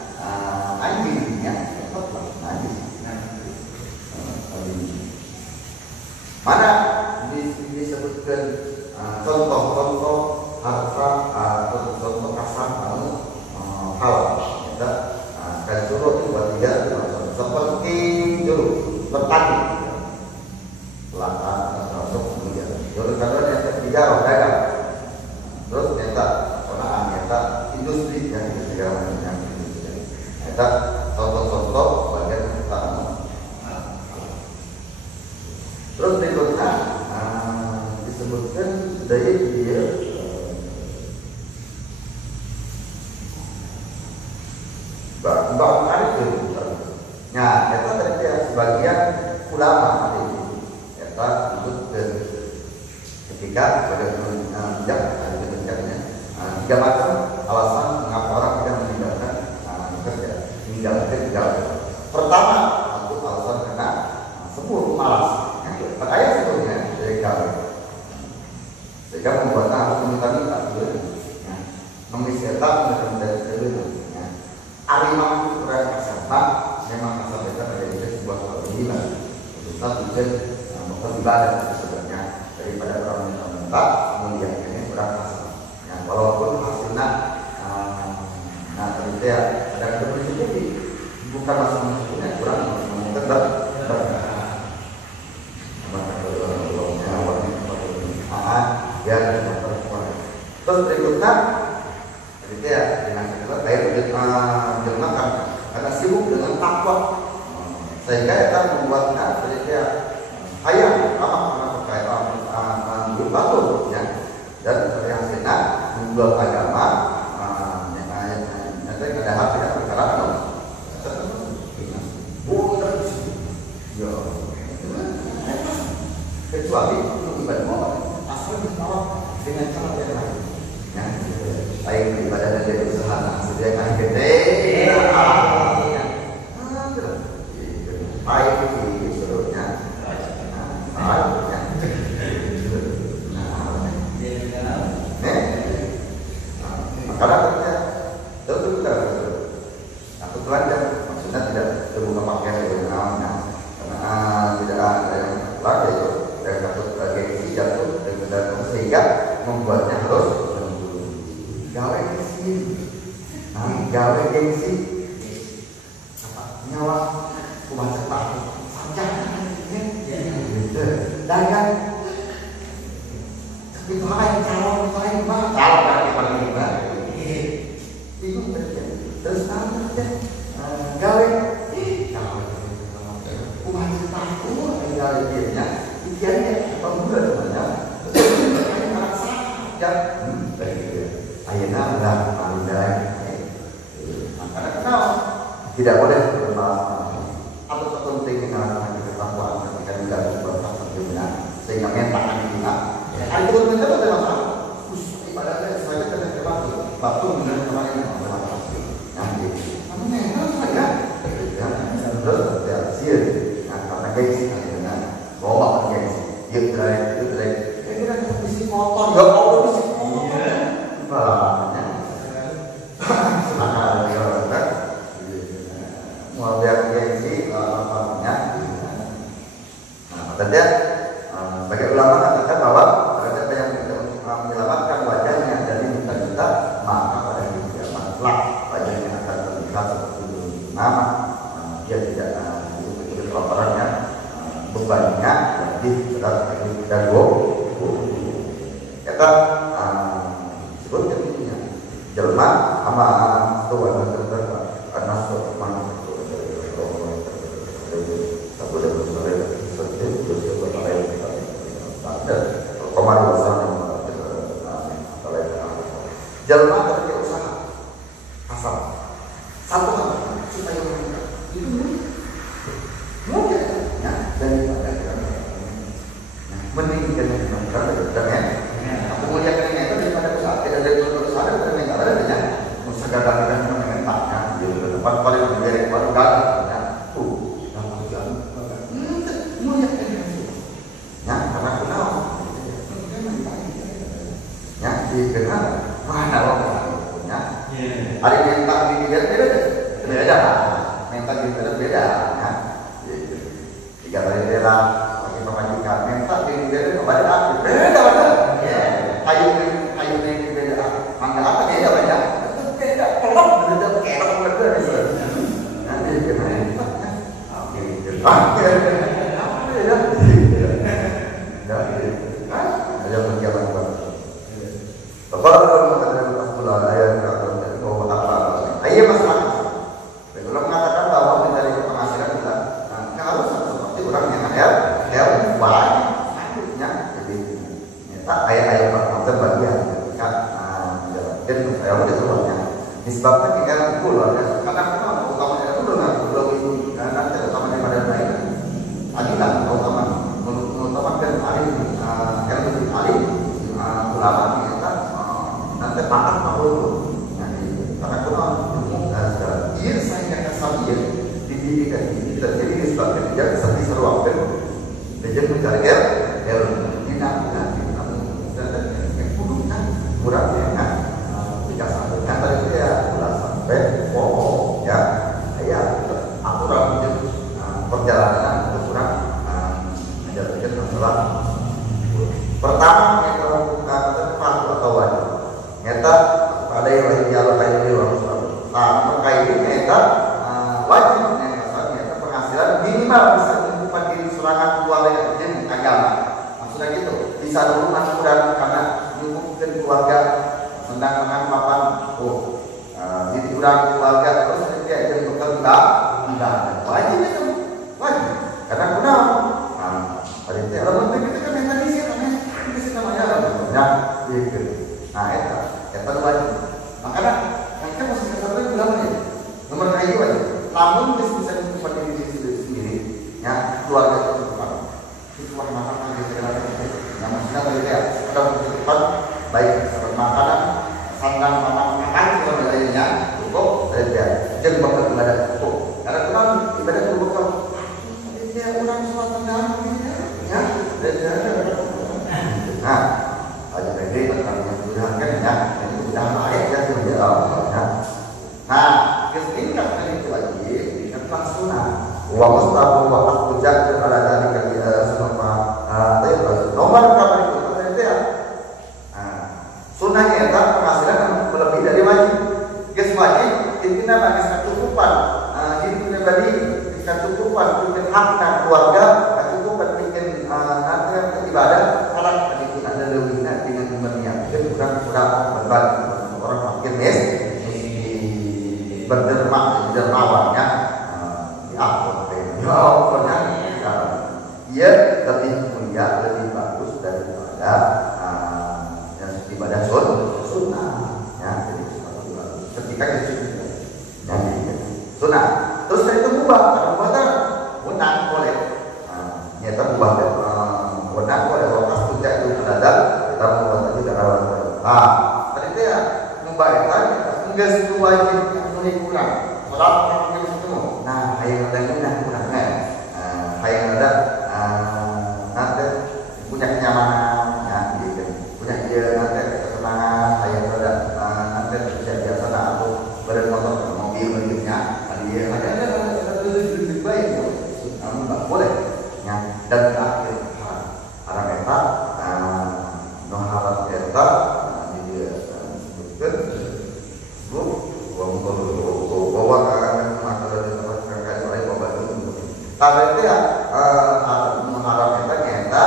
anjingnya tetap anjing. Mana disebutkan contoh-contoh harta atau contoh kasar halal. Kita sekali suruh itu buat tiga seperti dulu petani lahan untuk kemudian dulu kadang yang ketiga dagang, terus ternyata sonaan ternyata industri yang segala macam industri ternyata contoh-contoh bagian kita. Terus berikutnya disebutkan daya dia bang itu. Nah, itu terjadi sebagian ulama itu. Kita ikut ketika pada bijak tiga macam alasan mengapa orang tidak meninggalkan kerja, meninggalkan. Pertama, untuk alasan karena semua malas. Makanya sebetulnya sehingga membuatnya harus meminta-minta mengisyarat menjadi kebenaran. Arimam itu kurang kasar, memang kasar kita menjadi sebuah kewajiban. Khususnya tujuan melakukan ibadah sebenarnya daripada orang yang minta kemudian ini kurang kasar. Ya, walaupun hasilnya ternyata ya ada kebersihan bukan masalah kurang mungkin terus berikutnya ya dengan baik dimakan karena sibuk dengan takwa sehingga kita membuatnya ya ayam karena perkara betul ya dan hasilnya membuat agama nanti ada hati yang perkara kecuali ibadah asal dengan cara yang lain. Baik ibadah dan dari usaha sediakan gede. Baik seluruhnya. Karena kerja terus kita aku telanjang maksudnya tidak terbuka pakaian karena tidak ada yang lagi itu dan takut gengsi jatuh dan sehingga membuatnya harus gawe di sini Itu lain calon gimana? Calon kan gimana? Bingung kerja. Terus nanti gawe umat tahu gawe dia idealnya pemuda namanya anak saja ayeuna lah mandai makanya kenal tidak boleh bermalas atau penting dengan ketakwaan ketika tidak berpasangan dengan sehingga mental kita ada itu menjadi masalah ibadahnya saja kena waktu dengan kemarin nanti kamu mental saja terus tersier karena gengsi dengan bawa gengsi itu kira bisi motor ya Allah bisi motor balanya silakan ya kan mau lihat gengsi apa-apanya tadi sebagai ulama katakan bahwa terhadap yang menyelamatkan wajahnya dari dusta-dusta maka pada kiamat kelak wajahnya akan terlihat seperti nama dia tidak laporannya bebannya lebih berat dan kita sebut intinya jelma sama tuan karena sopan jelma kerja usaha asal satu hal supaya itu mungkin ya daripada mending dengan kan aku melihat itu daripada usaha tidak dari usaha dan negara adanya usaha dan menentangnya di tempat paling bergerak baru gagal tuh yang kerjaan melihat ya karena kenal ya dikenal mana waktunya ada mental di dia beda mental di dia beda ya tiga kali beda bagi pemajikan mental di dia beda beda kayu ini beda mangga apa beda banyak beda pelok beda kerok beda nanti kenapa ada penjabat Bapak mengatakan bahwa ayat bahwa apa? Ayat masalah. Beliau mengatakan bahwa mencari penghasilan kita harus seperti orang yang selanjutnya jadi tak ayat-ayat macam bagian ketika menjalankan saya udah sebutnya disebabkan kita pulau karena utamanya itu dengan pulau itu nanti utamanya pada lain adilan utamakan alim yang lebih alim ulama kita nanti pakar makhluk karena kuna dia saya kata saya dididikan ini terjadi disebabkan dia seperti seruang dia mencari tidak kurangnya kan tidak sampai kan tadi itu ya sudah sampai pokok ya aturan perjalanan kurang menjalankan masalah pertama yang melakukan fardu atau wajib nyata ada yang lain dialog kayak ini harus maka ini nyata wajib nyata penghasilan minimal bisa mencukupi diri serangan keluarga yang agama maksudnya gitu bisa dulu masukkan karena menyukupkan keluarga senang-senang mapan jadi kurang keluarga terus dia jadi bekerja enggak wajib itu wajib karena kenal pada itu elemen kita kan yang tadi sih namanya ya itu nah itu wajib makanya kita masih kesalahan bilang nih nomor kayu aja namun bisa mencukupi diri sendiri ya keluarga itu itu makanan yang segala yang maksudnya tadi ya ada kecukupan baik seperti makanan sandang makan sebagainya cukup dan dia jangan bakal ibadah cukup karena kenal ibadah cukup kalau dia orang sholat tengah ya nah aja tadi tentang yang kan ya itu sudah ayat ya sebenarnya nah ketika itu wajib dengan sunnah wa mustahabu wa hujjat ala dzalika semua nomor kabar itu ya berbagi orang makin berdermawannya diatur ia lebih mulia, lebih bagus daripada yang ibadah sunnah ya. Jadi ketika itu sunnah terus dari itu berubah karena buatan menang boleh nyata berubah menang boleh wakas puncak itu ada kita membuat aja dalam tadi itu ya membayar enggak wajib yang kurang sholat yang semua nah yang ada kurangnya yang ada nanti punya kenyamanan ya gitu punya nanti kesenangan yang ada nanti biasa atau badan motor mobil bentuknya dia ada lebih baik nggak boleh ya dan terakhir haram eta no haram eta dia sebutkan bahwa masalah tapi itu ya mengharap kita nyata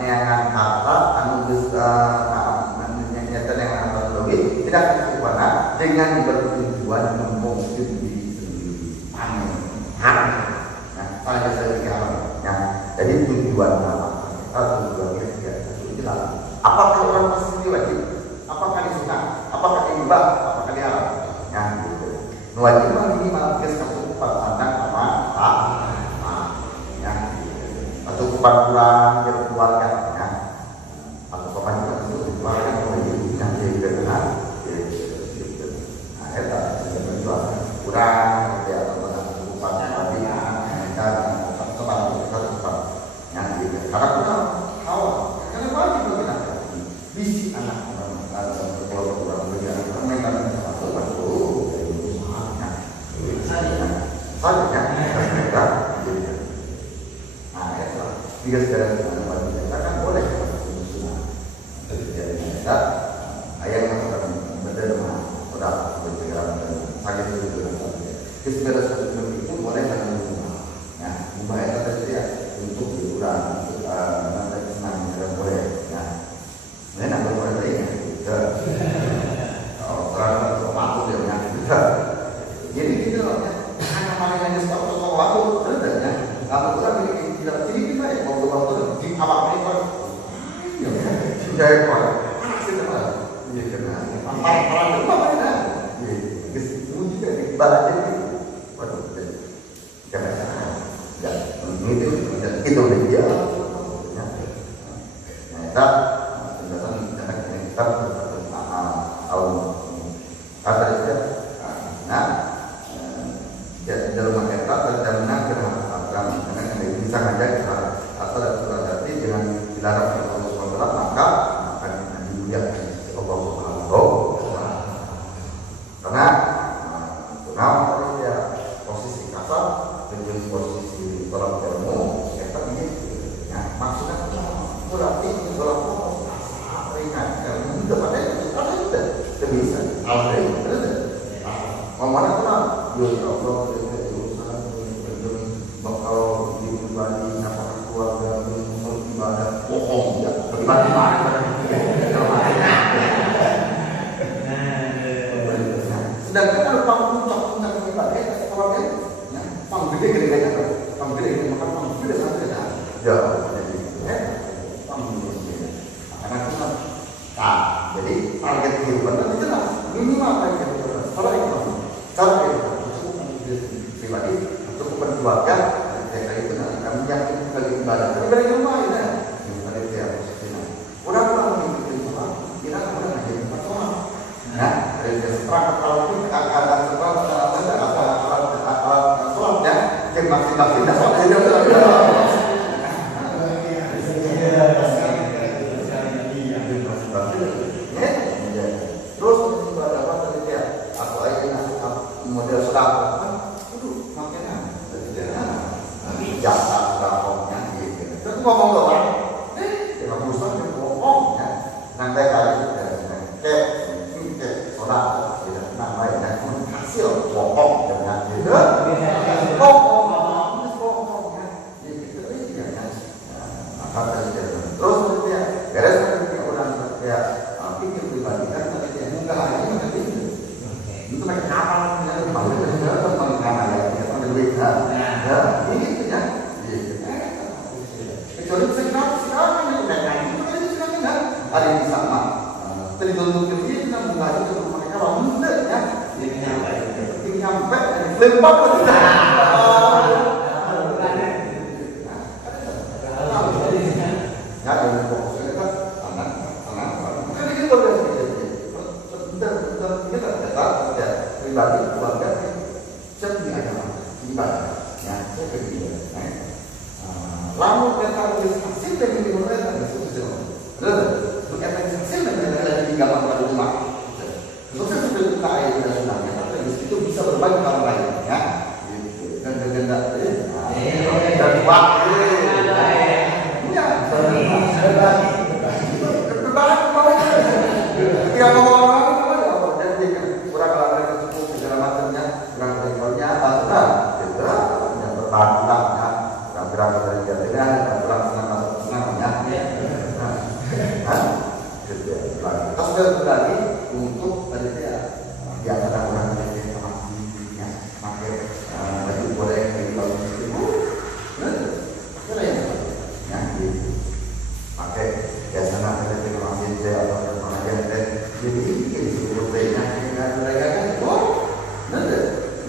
neangan kata anu geus nyata neangan kata logis tidak kesempurna dengan bertujuan memungkinkan diri sendiri haram. Nah, saya ya. Jadi tujuan apa? Tujuannya tidak jelas. Apakah orang pasti wajib? Apakah disunah? Apakah dibah? Apakah diharam? Ya, gitu. Wajib minimal geus kesukupan pandang sama atau kurang dari keluarga ya atau kapan itu keluarga yang jadi benar nah itu sebenarnya kurang ya atau kesukupan tapi dan kesukupan yang gitu karena kita awal karena wajib kita bisi anak orang atau keluarga orang berian mereka masuk jika sekarang kita kan boleh sunnah. Jadi kita ayat yang berderma, udah berjalan sakit itu. Segala sesuatu itu boleh kan sunnah. Nah, membayar tadi ya untuk hiburan, untuk nanti senang dan boleh. Nah, ini namanya boleh tadi ya. Kalau terang waktu dia punya. Jadi kita namanya anak maling yang stop waktu redanya. Kalau kurang tidak tinggi kita ya waktu di awal mereka sudah ekor sudah iya kena orang itu apa ya iya juga di barat itu waduh jangan ya itu dia ya kita penjelasan kita tahun kata dia nah dalam mereka terjaminan kerahasiaan bisa saja asal terjadi dengan dilarang oleh Allah SWT maka akan dimuliakan oleh Allah SWT karena ya posisi kasar dengan posisi tolak ilmu yang tadi ya maksudnya berarti tolak ringan karena itu ada itu bisa ada mana kurang ya Allah bakal dibanding apakah keluarga beribadah bohong ya beribadah sedangkan kalau puncak tentang ibadah keluarga ya panggil makan panggil sampai ya jadi karena kita jadi target kehidupan itu jelas minimal target kehidupan cara pribadi untuk berkeluarga kayak itu nanti kami yakin bagi ibadah dari rumah ya dari tiap posisinya kurang mengikuti sholat kita kurang menjadi sholat nah dari setelah kalau kita akan sebab alat sholatnya yang masing-masing sholat terus ibadah apa tadi ya atau model sholat jasa berapanya gitu. Terus ngomong doang, kalau Ustaz yang ngomong ya, nanti kali kayak sholat tidak namanya hasil ngomong dengan gitu. Ngomong ada yang sama. Tergantung kita nak mengaji ke mereka orang muda ya. Ini nyampe, lempar ke kita. Ya, yang fokusnya kan anak. Kan ini keluarga kita. Benar, kita tetap ya pribadi keluarga. Saya punya agama, ibadah. Ya, saya begitu. Lalu kita tulis hasil dari mereka itu betul. Efek hasil dari tiga pada rumah. Sukses itu kaya dan senangnya, tapi di situ bisa berbagi orang lain, ya. Dan dan waktu, ya, berbagi mau. Tidak ngomong orang jadi kurang kalau mereka cukup segala macamnya, kurang rekornya, kita yang berbagi lah, ya. Kurang dari jadinya, kurang senang-senangnya. Terus lagi untuk tadi dia ada orang yang masih pakai baju boleh di bawah itu, yang pakai biasanya ada masih dia atau pengajian jadi disebut banyak yang mereka kan nanti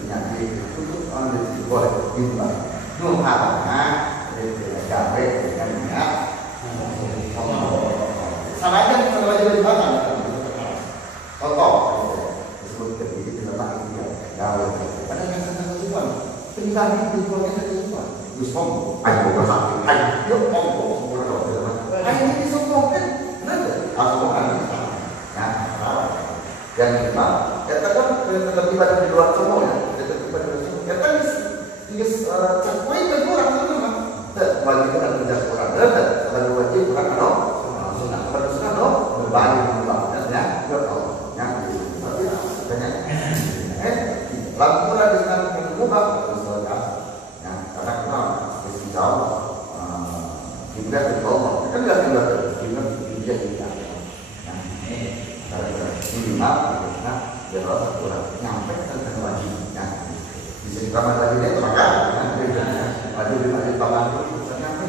nyaki untuk orang itu boleh dibuat nuhana gawe dengan minyak sama aja di mana contoh disebut kerja di tempat ini gawe ada yang sangat kesukaan tinggal di keluarga kesukaan usum ayo bersatu ayo yuk ngomong semua orang ayo ini sombong kan nanti aku akan ya yang kedua katakan keterlibatan di luar semua ya keterlibatan di luar semua ya kan dia cakup itu kurang itu mah bagi orang kerja kurang ada kalau wajib kurang ada sunnah berbagi ya bertolak yang tapi banyak lakukan dengan mengubah misalnya ya karena kita mesti tahu kita bertolak kan nggak juga kita dia tidak karena minimal karena dia harus kurang nyampe tentang wajib ya bisa ditambah lagi deh maka wajib ditambah itu nyampe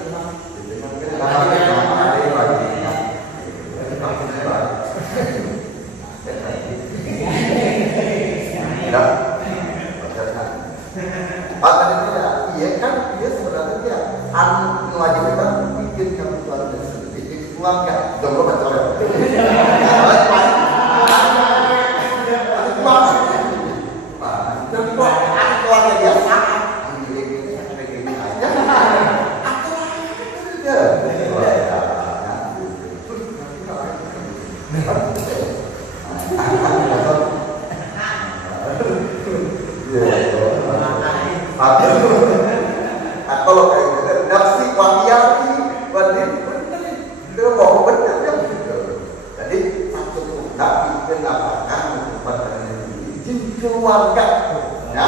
iya kan dia sebenarnya dia mewajibkan bikin kamu keluarga sendiri bikin keluarga dong lo baca keluarga dia sangat kalau kayak gitu nafsi wahyati wadin itu mau benar ya jadi satu nabi kenapa kepada izin keluarga ya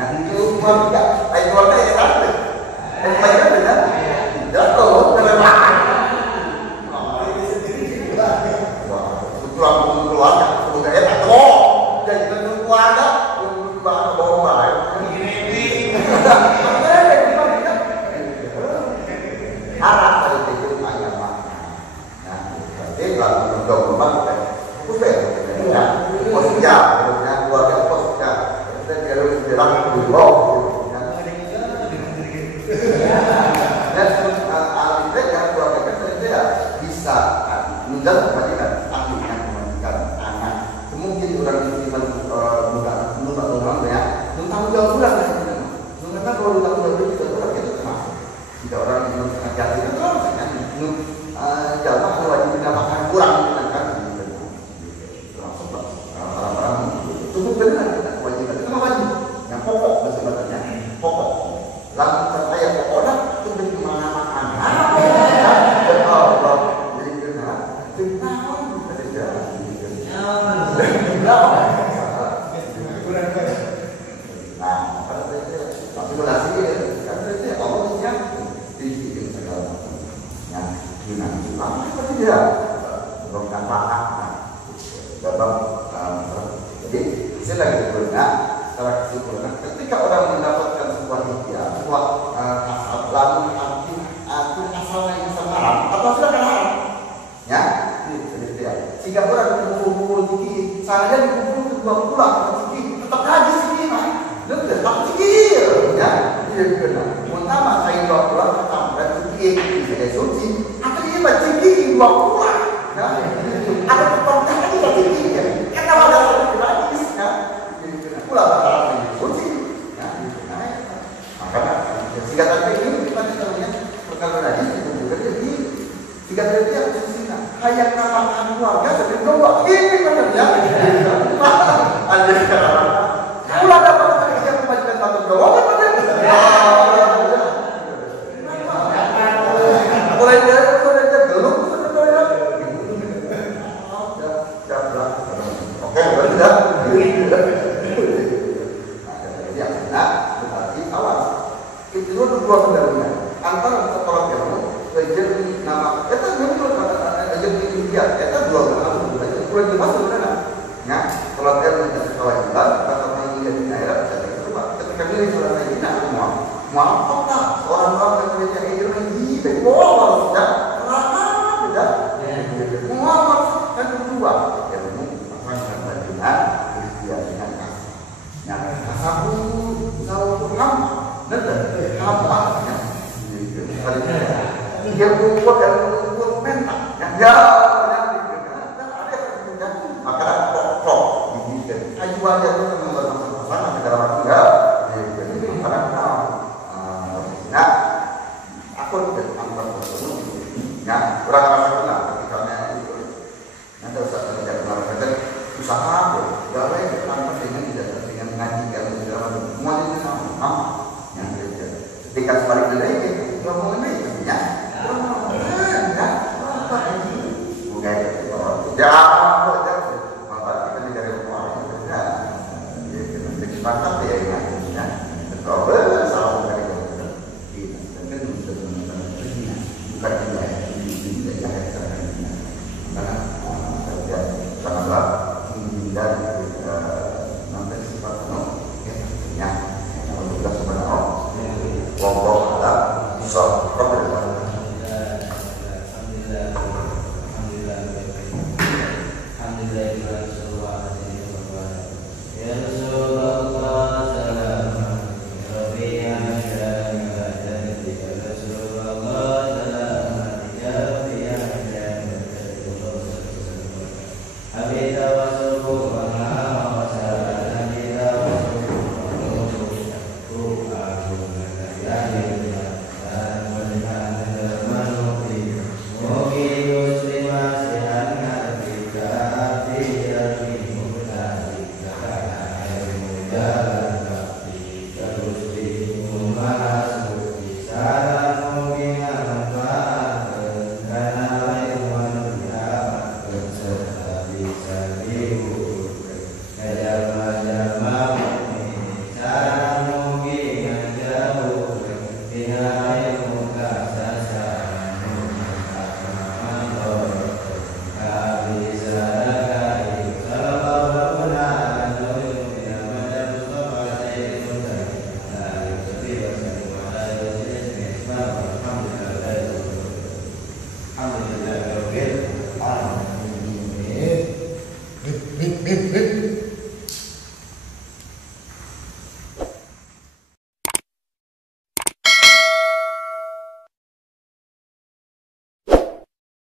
yang keluarga keluarga yang ada mereka benar tidak tahu kelemahan keluarga keluarga tak tahu jadi keluarga bawa baik harap dari itu agama. Nah, berarti kalau berdoa usai, ya, posnya, keluarga posnya, dan kalau jalan dulu, dan alat mereka keluarga kita bisa menjalankan kewajiban akhirnya memandikan anak. Mungkin orang ini menurut orang ya, tanggung jawab pula kan. Karena kalau tanggung jawab kita orang itu termasuk. Jika orang yang hati itu kan jamaah wajib mendapatkan kurang kan termasuk orang-orang cukup benar kewajiban itu wajib yang pokok sebenarnya pokok lalu saya pokoknya itu dari mana makan dan Allah jadi benar nah simulasi karena itu Allah yang dibikin segala macam yang dinanti lama apa tidak bukan pakak dalam jadi saya lagi sebutnya secara kesimpulan ketika orang mendapatkan sebuah hidayah sebuah asal lalu arti asalnya yang haram atau sudah haram ya jika orang kumpul-kumpul siki, saya dikumpul kedua pulang siki, tetap lagi siki mah, lebih tak siki, ya, dia kena. Pertama saya dua pulang, tambah siki, saya suci, atau dia baca siki dua pulang, ya, ada pertanyaan lagi tak siki, ya, karena ada satu lagi, ya, pulang barang suci, ya, makanya jika tadi ini kita namanya perkara tadi itu juga jadi jika tadi dia suci, kayak nama keluarga sebelum dua ini benar ya, ada sekarang, pulang dapat kerja pemajikan tata doang benar, mulai dari gelung sebenarnya, oke benar. Itu dua pendahuluan antara sekolah ilmu jadi nama itu muncul kata jadi dia itu dua pendahuluan itu boleh dimasuk mana ya sekolah ilmu dan sekolah ibadah atau yang di daerah ketika pilih sekolah ini semua apa orang-orang yang punya ilmu ini bawah ya lama tidak semua kan dua ilmu dengan bajuan ikhtiar dengan kasih yang kasabu sawu nanti apa ya dia kuat dan kuat mental ya ada maka pokok dibikin ayu aja itu memang negara maju jadi karena nah aku tidak akan ya orang orang ketika nanti usah tidak melakukan usaha gawe tanpa dengan ngaji kalau segala macam semua itu sama ketika sebaliknya lagi ngomong ini ya apa ini bukan ya apa kita negara luar ya kita sepakat ya ya betul salah bukan itu kan sudah bukan dia karena sangatlah menghindari nanti sifat ya kalau sudah sebenarnya Wallahu a'lam bishawab. Alhamdulillah.